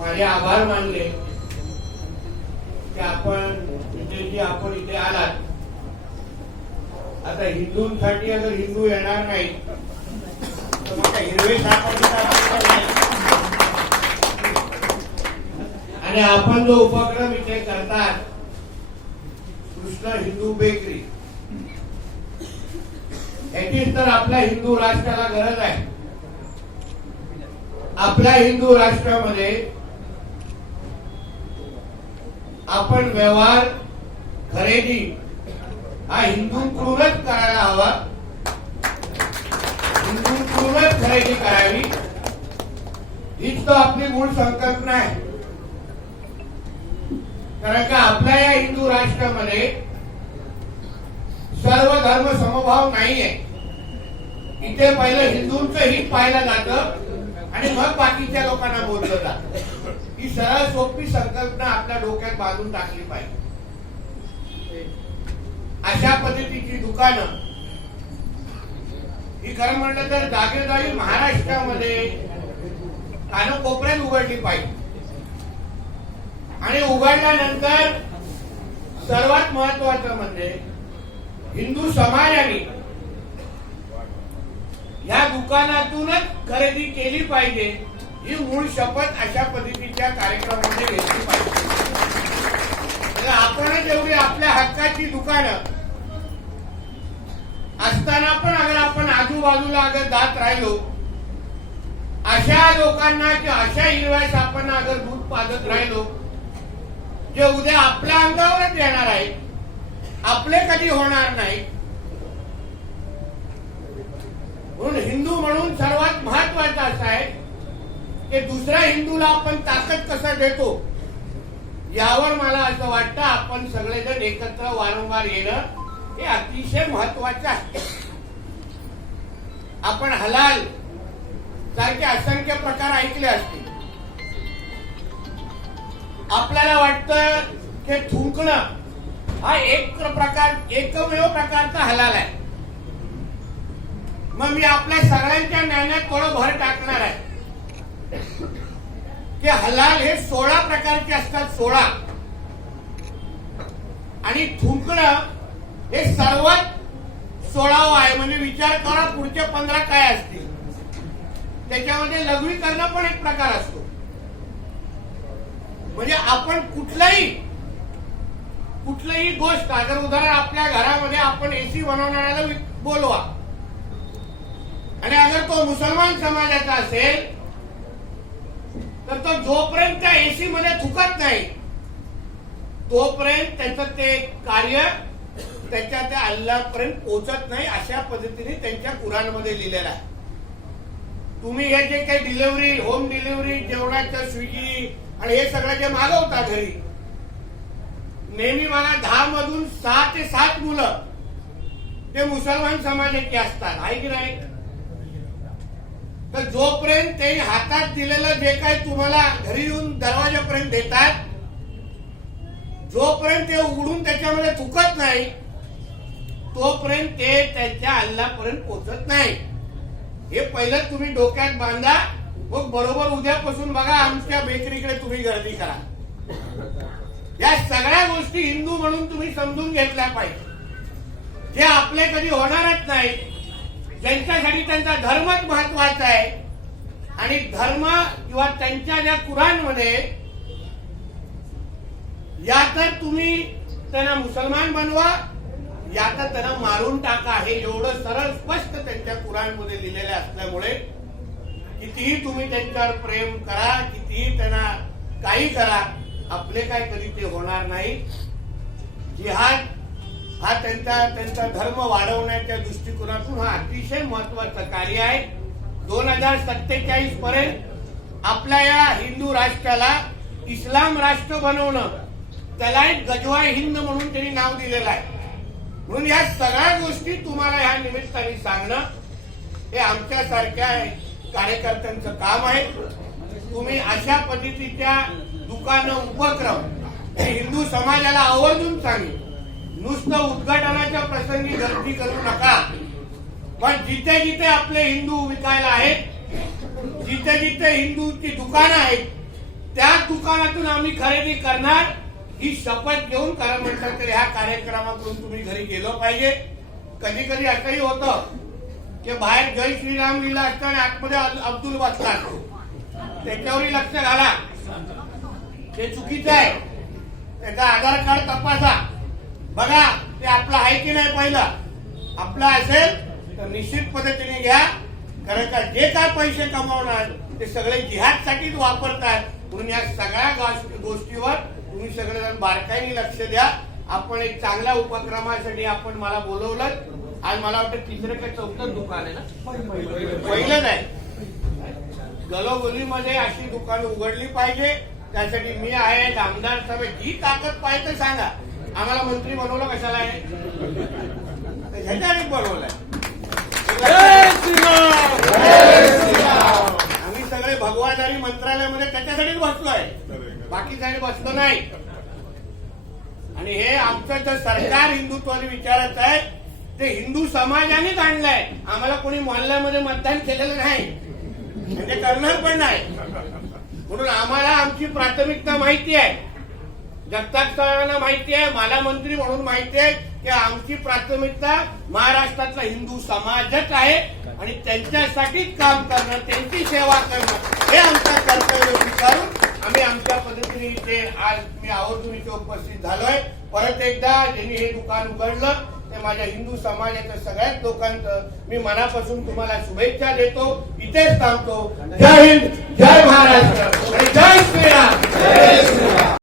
माझे आभार मानले की आपण इथे आलात. आता हिंदूंसाठी अगर हिंदू येणार नाही तर मग हिरवे नाही. आणि आपण जो उपक्रम इथे करतात कृष्ण हिंदू बेकरी, याचीच तर आपल्या हिंदू राष्ट्राला गरज आहे. आपल्या हिंदू राष्ट्रामध्ये आपण व्यवहार खरेदी हा हिंदूंकडूनच करायला हवा. हिंदूंकडूनच खरेदी करावी हीच तो आपली मूळ संकल्पना आहे. कारण का आपल्या या हिंदू राष्ट्रामध्ये सर्व धर्म समभाव नाहीये. इथे पहिलं हिंदूंचं हित पाहिलं जातं आणि मग बाकीच्या लोकांना बोललं जातं. ही सरळ सोपी संकल्पना आपल्या डोक्यात बांधून टाकली पाहिजे. अशा पद्धतीची दुकानं ही खरं म्हटलं तर जागोजागी महाराष्ट्रामध्ये कानाकोपऱ्यात उघडली पाहिजे. आणि उघडल्यानंतर सर्वात महत्वाचं म्हणजे हिंदू समाजाने या दुकानातूनच खरेदी केली पाहिजे ही मूळ शपथ अशा पद्धतीच्या कार्यक्रमामध्ये घेतली पाहिजे. आपणच एवढी आपल्या हक्काची दुकानं असताना पण अगर आपण आजूबाजूला अगर जात राहिलो अशा लोकांना किंवा अशा हिरव्या सापांना अगर दूध पाजत राहिलो जे उद्या आपल्या अंगावरच येणार आहे, आपले कधी होणार नाही. म्हणून हिंदू म्हणून सर्वात महत्वाचं असं आहे की दुसऱ्या हिंदूला आपण ताकद कसं देतो यावर मला असं वाटतं आपण सगळेजण एकत्र वारंवार येणं हे अतिशय महत्वाचं आहे. आपण हलाल सारखे असंख्य प्रकार ऐकले असतील. आपल्याला वाटतं की थुंकणं हा एकमेव प्रकारचा हलाल आहे. मग मी आपल्या सगळ्यांच्या ज्ञानात थोडं भर टाकणार आहे की हलाल हे 16 प्रकारचे असतात. 16 आणि थुंकणं हे सर्वात 16वं आहे. म्हणजे विचार करा पुढचे 15 काय असतील. त्याच्यामध्ये लघवीकरण पण एक प्रकार असतो. म्हणजे आपण कुठलीही गोष्ट अगर उदाहरण आपल्या घरामध्ये आपण एसी बनवणाऱ्याला बोलवा आणि अगर तो मुसलमान समाजाचा असेल तर तो जोपर्यंत त्या एसी मध्ये थुकत नाही तोपर्यंत त्याचं ते कार्य त्याच्या त्या अल्लाहपर्यंत पोहोचत नाही. अशा पद्धतीने त्यांच्या कुराणमध्ये लिहिलेलं आहे. तुम्ही हे जे काही डिलिव्हरी होम डिलिव्हरी जेवणाचं स्विगी आणि हे सगळं जे मागवता घरी नेहमी मला 10 मधून 6 ते 7 मुलं ते मुसलमान समाजाचे असतात. आहे की नाही. तर जोपर्यंत ते हातात दिलेलं जे काही तुम्हाला घरी येऊन दरवाजापर्यंत देतात जोपर्यंत ते उघडून त्याच्यामध्ये थुकत नाही तोपर्यंत ते त्यांच्या अल्लाहपर्यंत पोहोचत नाही. हे पहिलं तुम्ही डोक्यात बांधा. मग बरोबर उद्यापासून बघा आमच्या बेकरीकडे तुम्ही गर्दी करा. या सगळ्या गोष्टी हिंदू म्हणून तुम्ही समजून घेतल्या पाहिजे. जे आपले कधी होणारच नाही, ज्यांच्यासाठी त्यांचा धर्मच महत्वाचा आहे आणि धर्म किंवा त्यांच्या ज्या कुराणमध्ये या तर तुम्ही त्यांना मुसलमान बनवा या तर त्यांना मारून टाका. हे एवढं सरळ स्पष्ट त्यांच्या कुराणमध्ये लिहिलेलं असल्यामुळे कितीही तुम्ही त्यांच्यावर प्रेम करा, कितीही त्यांना काही करा, आपले काय कधी ते होणार नाही. जिहाद हा त्यांचा धर्म वाढवण्याच्या दृष्टिकोनातून हा अतिशय महत्वाचं कार्य आहे. 2047 पर्यंत आपल्या या हिंदू राष्ट्राला इस्लाम राष्ट्र बनवणं त्याला एक गजवाय हिंद म्हणून त्यांनी नाव दिलेलं आहे. म्हणून या सगळ्या गोष्टी तुम्हाला या निमित्ताने सांगणं हे आमच्यासारख्या कार्यकर्त्यांचं काम आहे. तुम्ही अशा पद्धतीच्या दुकानं उपक्रम हिंदू समाजाला आवर्जून सांगेल. नुसतं उद्घाटनाच्या प्रसंगी गर्दी करू नका, पण जिथे जिथे आपले हिंदू विकायला आहेत, जिथे जिथे हिंदूची दुकानं आहेत त्या दुकानातून आम्ही खरेदी करणार ही शपथ घेऊन कारण म्हणतात तर ह्या कार्यक्रमातून तुम्ही घरी गेलो पाहिजे. कधी कधी असंही होतं की बाहेर जय श्रीराम लिहिलं असतं आणि आतमध्ये अब्दुल बसतात, त्याच्यावरही लक्ष घाला, ते चुकीचं आहे. त्याचा आधार कार्ड तपासा, बघा ते आपलं आहे की नाही. पहिलं आपलं असेल तर निश्चित पद्धतीने घ्या, कारण का जे काय पैसे कमावणार ते सगळे जिहादसाठीच वापरतात. म्हणून या सगळ्या गोष्टीवर तुम्ही सगळेजण बारकाईने लक्ष द्या. आपण एक चांगल्या उपक्रमासाठी आपण मला बोलवलं. आज मला वाटतं तिसरं का चौथं दुकान आहे ना, पहिलं नाही. गलोगलीमध्ये अशी दुकानं उघडली पाहिजे. त्यासाठी मी आहे, आमदार साहेब, जी ताकद पाहिजे तर सांगा. आम्हाला मंत्री बनवलं कशाला आहे, ह्याच्याने बनवलंय. आम्ही सगळे भगवादारी मंत्रालयामध्ये त्याच्यासाठीच बसलोय, बाकीसाठी बसलो नाही. आणि हे आमचं जे सरकार हिंदुत्वाने विचारत आहे ते हिंदू समाजानेच आणलंय. आम्हाला कोणी मोहल्ल्यामध्ये मतदान केलेलं नाही, म्हणजे करणार पण नाही. म्हणून आम्हाला आमची प्राथमिकता माहिती आहे, जगताप साहेबांना माहिती आहे, मला मंत्री म्हणून माहिती आहे की आमची प्राथमिकता महाराष्ट्रातला हिंदू समाजच आहे आणि त्यांच्यासाठीच काम करणं, त्यांची सेवा करणं हे आमचं कर्तव्य स्वीकारून आम्ही आमच्या पद्धतीने इथे आज मी आवर्जून इथे उपस्थित झालोय. परत एकदा ज्यांनी हे दुकान उघडलं ते माझ्या हिंदू समाजाच्या सगळ्याच लोकांचं मी मनापासून तुम्हाला शुभेच्छा देतो. इथेच थांबतो. जय हिंद, जय महाराष्ट्र आणि जय श्रीराम.